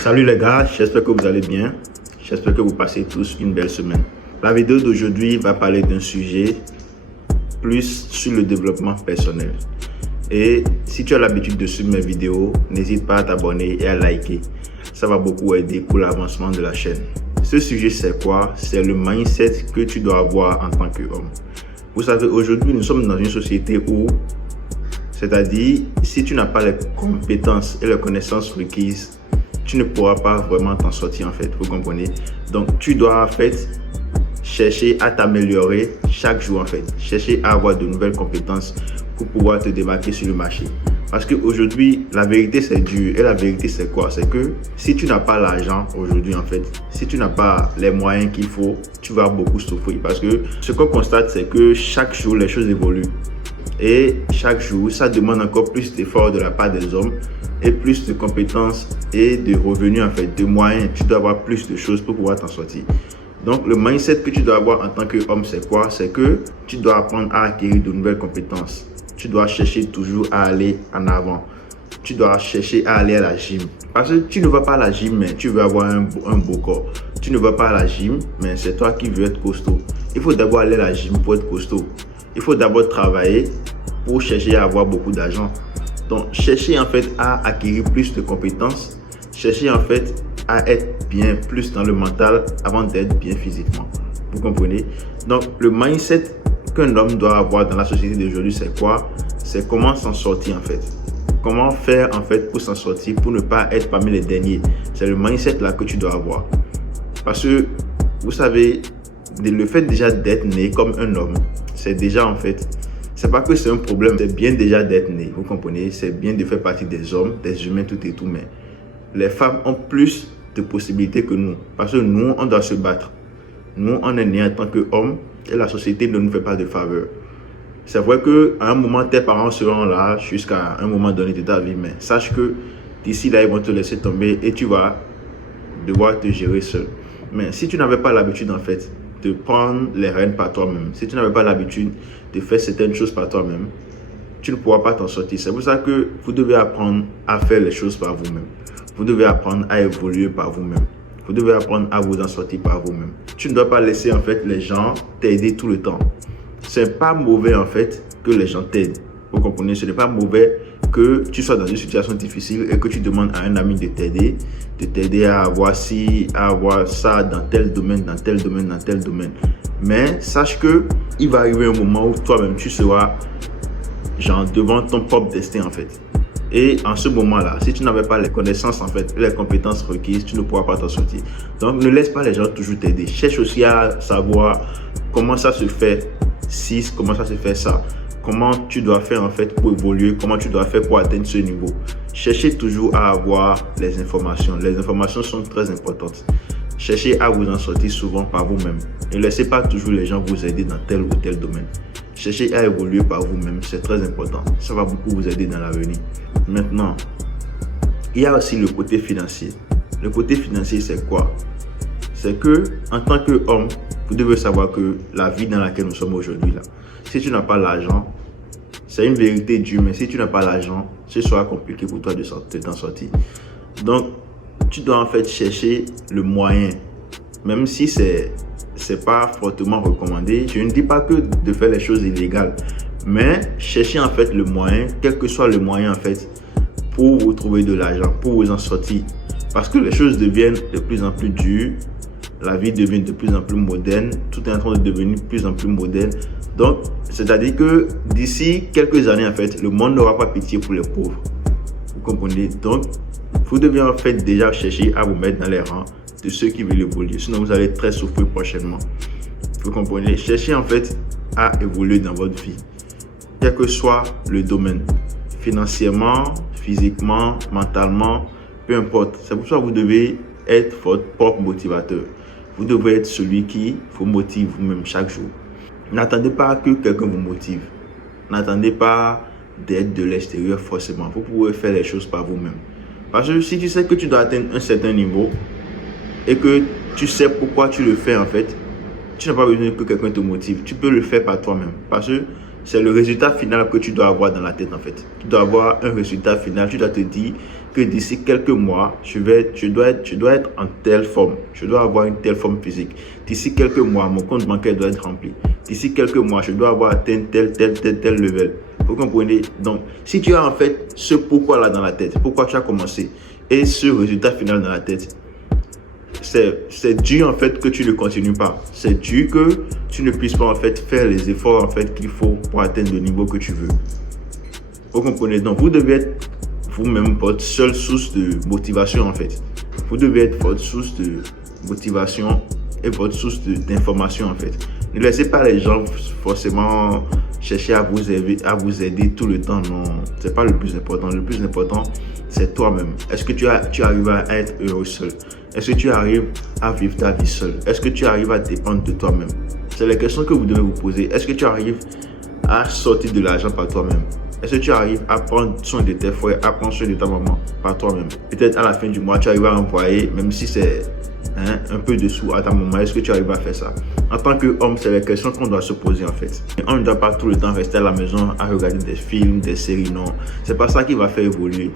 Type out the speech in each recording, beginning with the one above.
Salut les gars, j'espère que vous allez bien. J'espère que vous passez tous une belle semaine. La vidéo d'aujourd'hui va parler d'un sujet plus sur le développement personnel. Et si tu as l'habitude de suivre mes vidéos, n'hésite pas à t'abonner et à liker. Ça va beaucoup aider pour l'avancement de la chaîne. Ce sujet, c'est quoi? C'est le mindset que tu dois avoir en tant qu'homme. Vous savez, aujourd'hui, nous sommes dans une société où, c'est-à-dire, si tu n'as pas les compétences et les connaissances requises, tu ne pourras pas vraiment t'en sortir en fait, vous comprenez? Donc, tu dois en fait chercher à t'améliorer chaque jour en fait. Chercher à avoir de nouvelles compétences pour pouvoir te démarquer sur le marché. Parce qu'aujourd'hui, la vérité c'est dur. Et la vérité c'est quoi? C'est que si tu n'as pas l'argent aujourd'hui en fait, si tu n'as pas les moyens qu'il faut, tu vas beaucoup souffrir. Parce que ce qu'on constate c'est que chaque jour les choses évoluent. Et chaque jour, ça demande encore plus d'efforts de la part des hommes et plus de compétences et de revenus en fait, de moyens. Tu dois avoir plus de choses pour pouvoir t'en sortir. Donc le mindset que tu dois avoir en tant qu'homme, c'est quoi? C'est que tu dois apprendre à acquérir de nouvelles compétences. Tu dois chercher toujours à aller en avant. Tu dois chercher à aller à la gym. Parce que tu ne vas pas à la gym, mais tu veux avoir un beau corps. Tu ne vas pas à la gym, mais c'est toi qui veux être costaud. Il faut d'abord aller à la gym pour être costaud. Il faut d'abord travailler pour chercher à avoir beaucoup d'argent. Donc, chercher en fait à acquérir plus de compétences. Chercher en fait à être bien plus dans le mental avant d'être bien physiquement. Vous comprenez? Donc, le mindset qu'un homme doit avoir dans la société d'aujourd'hui, c'est quoi? C'est comment s'en sortir en fait. Comment faire en fait pour s'en sortir, pour ne pas être parmi les derniers. C'est le mindset là que tu dois avoir. Parce que, vous savez, le fait déjà d'être né comme un homme, c'est déjà en fait, c'est pas que c'est un problème, c'est bien déjà d'être né, vous comprenez, c'est bien de faire partie des hommes, des humains, tout et tout, mais les femmes ont plus de possibilités que nous, parce que nous, on doit se battre. Nous, on est né en tant qu'hommes et la société ne nous fait pas de faveur. C'est vrai qu'à un moment, tes parents seront là jusqu'à un moment donné de ta vie, mais sache que d'ici là, ils vont te laisser tomber et tu vas devoir te gérer seul. Mais si tu n'avais pas l'habitude en fait de prendre les rênes par toi-même, si tu n'avais pas l'habitude de faire certaines choses par toi-même, tu ne pourras pas t'en sortir. C'est pour ça que vous devez apprendre à faire les choses par vous-même. Vous devez apprendre à évoluer par vous-même. Vous devez apprendre à vous en sortir par vous-même. Tu ne dois pas laisser en fait les gens t'aider tout le temps. C'est pas mauvais en fait que les gens t'aident. Vous comprenez? Ce n'est pas mauvais que tu sois dans une situation difficile et que tu demandes à un ami de t'aider à avoir ci, à avoir ça dans tel domaine, dans tel domaine, dans tel domaine. Mais sache que il va arriver un moment où toi-même tu seras genre devant ton propre destin en fait. Et en ce moment-là, si tu n'avais pas les connaissances en fait, les compétences requises, tu ne pourras pas t'en sortir. Donc ne laisse pas les gens toujours t'aider. Cherche aussi à savoir comment ça se fait ci, comment ça se fait ça. Comment tu dois faire en fait pour évoluer, comment tu dois faire pour atteindre ce niveau. Cherchez toujours à avoir les informations. Les informations sont très importantes. Cherchez à vous en sortir souvent par vous-même. Ne laissez pas toujours les gens vous aider dans tel ou tel domaine. Cherchez à évoluer par vous-même, c'est très important. Ça va beaucoup vous aider dans l'avenir. Maintenant, il y a aussi le côté financier. Le côté financier, c'est quoi? C'est que en tant qu'homme, vous devez savoir que la vie dans laquelle nous sommes aujourd'hui là, si tu n'as pas l'argent, c'est une vérité dure, mais si tu n'as pas l'argent, ce sera compliqué pour toi de t'en sortir. Donc, tu dois en fait chercher le moyen, même si c'est pas fortement recommandé. Je ne dis pas que de faire les choses illégales, mais chercher en fait le moyen, quel que soit le moyen en fait, pour vous trouver de l'argent, pour vous en sortir. Parce que les choses deviennent de plus en plus dures, la vie devient de plus en plus moderne, tout est en train de devenir de plus en plus moderne. Donc, c'est-à-dire que d'ici quelques années, en fait, le monde n'aura pas pitié pour les pauvres. Vous comprenez? Donc, vous devez en fait déjà chercher à vous mettre dans les rangs de ceux qui veulent évoluer. Sinon, vous allez très souffrir prochainement. Vous comprenez? Cherchez en fait à évoluer dans votre vie. Quel que soit le domaine. Financièrement, physiquement, mentalement, peu importe. C'est pour ça que vous devez être votre propre motivateur. Vous devez être celui qui vous motive vous-même chaque jour. N'attendez pas que quelqu'un vous motive. N'attendez pas d'aide de l'extérieur forcément. Vous pouvez faire les choses par vous-même. Parce que si tu sais que tu dois atteindre un certain niveau et que tu sais pourquoi tu le fais en fait, tu n'as pas besoin que quelqu'un te motive. Tu peux le faire par toi-même. Parce que c'est le résultat final que tu dois avoir dans la tête en fait. Tu dois avoir un résultat final. Tu dois te dire que d'ici quelques mois, je dois être en telle forme. Je dois avoir une telle forme physique. D'ici quelques mois, mon compte bancaire doit être rempli. D'ici quelques mois, je dois avoir atteint tel level. Vous comprenez? Donc, si tu as en fait ce pourquoi là dans la tête, pourquoi tu as commencé, et ce résultat final dans la tête, c'est dû en fait que tu ne continues pas. C'est dû que tu ne puisses pas en fait faire les efforts en fait qu'il faut pour atteindre le niveau que tu veux. Vous comprenez? Donc, vous devez être vous-même votre seule source de motivation en fait. Vous devez être votre source de motivation et votre source d'information en fait. Ne laissez pas les gens forcément chercher à vous aider tout le temps. Non, c'est pas le plus important. Le plus important, c'est toi-même. Est-ce que tu arrives à être heureux seul? Est-ce que tu arrives à vivre ta vie seul? Est-ce que tu arrives à dépendre de toi-même? C'est les questions que vous devez vous poser. Est-ce que tu arrives à sortir de l'argent par toi-même? Est-ce que tu arrives à prendre soin de tes frères, à prendre soin de ta maman par toi-même? Peut-être à la fin du mois, tu arrives à envoyer, même si c'est un peu de sous à ta maman. Est-ce que tu arrives à faire ça? En tant qu'homme, c'est les questions qu'on doit se poser en fait. On ne doit pas tout le temps rester à la maison à regarder des films, des séries, non. C'est pas ça qui va faire évoluer.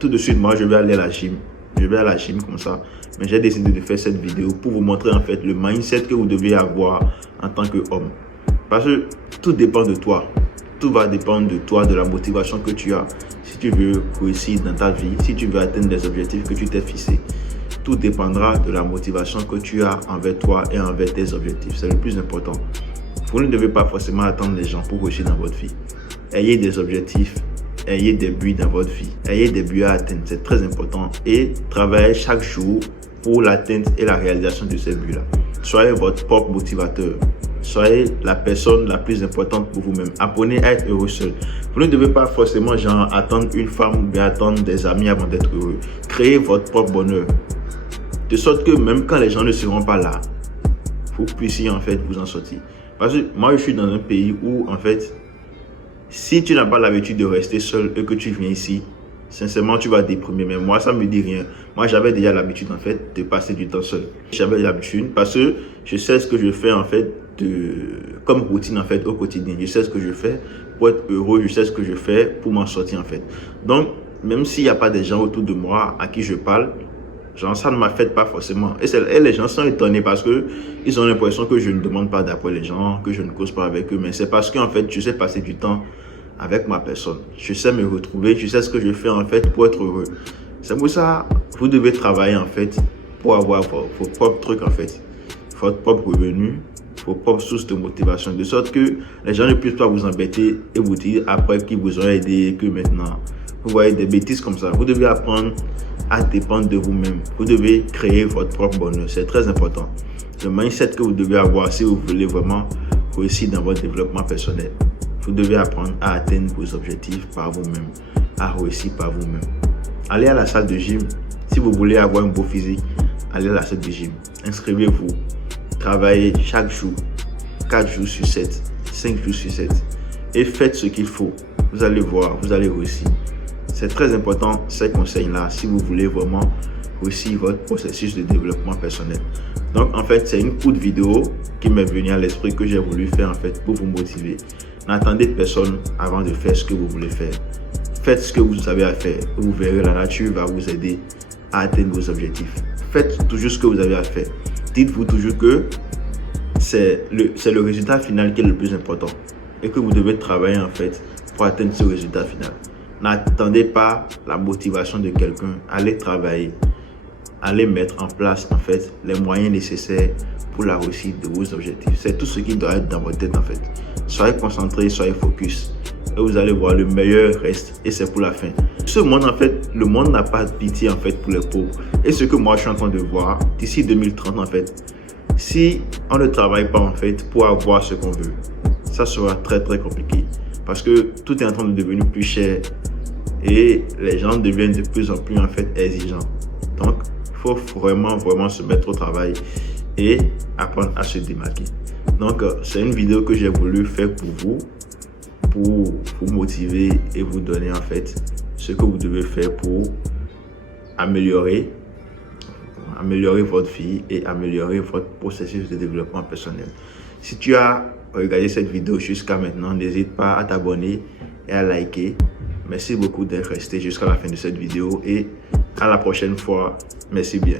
Tout de suite, moi, je vais aller à la gym. Je vais à la gym comme ça. Mais j'ai décidé de faire cette vidéo pour vous montrer en fait le mindset que vous devez avoir en tant qu'homme. Parce que tout dépend de toi. Tout va dépendre de toi, de la motivation que tu as. Si tu veux réussir dans ta vie, si tu veux atteindre des objectifs que tu t'es fixés, tout dépendra de la motivation que tu as envers toi et envers tes objectifs. C'est le plus important. Vous ne devez pas forcément attendre les gens pour réussir dans votre vie. Ayez des objectifs, ayez des buts dans votre vie, ayez des buts à atteindre. C'est très important. Et travaillez chaque jour pour l'atteinte et la réalisation de ces buts-là. Soyez votre propre motivateur. Soyez la personne la plus importante pour vous-même. Apprenez à être heureux seul. Vous ne devez pas forcément attendre une femme ou bien attendre des amis avant d'être heureux. Créez votre propre bonheur. De sorte que même quand les gens ne seront pas là, vous puissiez en fait vous en sortir. Parce que moi, je suis dans un pays où en fait, si tu n'as pas l'habitude de rester seul et que tu viens ici, sincèrement, tu vas déprimer. Mais moi, ça ne me dit rien. Moi, j'avais déjà l'habitude en fait de passer du temps seul. J'avais l'habitude parce que je sais ce que je fais en fait comme routine en fait au quotidien. Je sais ce que je fais pour être heureux. Je sais ce que je fais pour m'en sortir en fait. Donc, même s'il n'y a pas des gens autour de moi à qui je parle, ça ne m'affecte pas forcément. Et les gens sont étonnés parce que ils ont l'impression que je ne demande pas d'appui les gens, que je ne cause pas avec eux. Mais c'est parce qu'en fait, je sais passer du temps avec ma personne. Je sais me retrouver. Je sais ce que je fais en fait pour être heureux. C'est pour ça vous devez travailler en fait pour avoir vos propres trucs en fait. Votre propre revenu, vos propres sources de motivation. De sorte que les gens ne puissent pas vous embêter et vous dire après qu'ils vous ont aidé que maintenant. Vous voyez des bêtises comme ça. Vous devez apprendre à dépendre de vous-même. Vous devez créer votre propre bonheur. C'est très important. Le mindset que vous devez avoir si vous voulez vraiment réussir dans votre développement personnel. Vous devez apprendre à atteindre vos objectifs par vous-même, à réussir par vous-même. Allez à la salle de gym. Si vous voulez avoir un beau physique, allez à la salle de gym. Inscrivez-vous. Travaillez chaque jour, 4 jours sur 7, 5 jours sur 7. Et faites ce qu'il faut. Vous allez voir, vous allez réussir. C'est très important ces conseils-là si vous voulez vraiment réussir votre processus de développement personnel. Donc en fait, c'est une courte vidéo qui m'est venue à l'esprit que j'ai voulu faire en fait pour vous motiver. N'attendez personne avant de faire ce que vous voulez faire. Faites ce que vous avez à faire. Vous verrez, la nature va vous aider à atteindre vos objectifs. Faites toujours ce que vous avez à faire. Dites-vous toujours que c'est le résultat final qui est le plus important et que vous devez travailler en fait pour atteindre ce résultat final. N'attendez pas la motivation de quelqu'un. Allez travailler. Allez mettre en place en fait les moyens nécessaires pour la réussite de vos objectifs. C'est tout ce qui doit être dans votre tête en fait. Soyez concentré, soyez focus. Et vous allez voir le meilleur reste et c'est pour la fin. Ce monde en fait, le monde n'a pas de pitié en fait pour les pauvres. Et ce que moi je suis en train de voir d'ici 2030 en fait, si on ne travaille pas en fait pour avoir ce qu'on veut, ça sera très très compliqué. Parce que tout est en train de devenir plus cher et les gens deviennent de plus en plus en fait exigeants. Donc, il faut vraiment se mettre au travail et apprendre à se démarquer. Donc, c'est une vidéo que j'ai voulu faire pour vous motiver et vous donner en fait ce que vous devez faire pour améliorer votre vie et améliorer votre processus de développement personnel. Si tu as regardé cette vidéo jusqu'à maintenant, n'hésite pas à t'abonner et à liker. Merci beaucoup d'être resté jusqu'à la fin de cette vidéo et à la prochaine fois. Merci bien.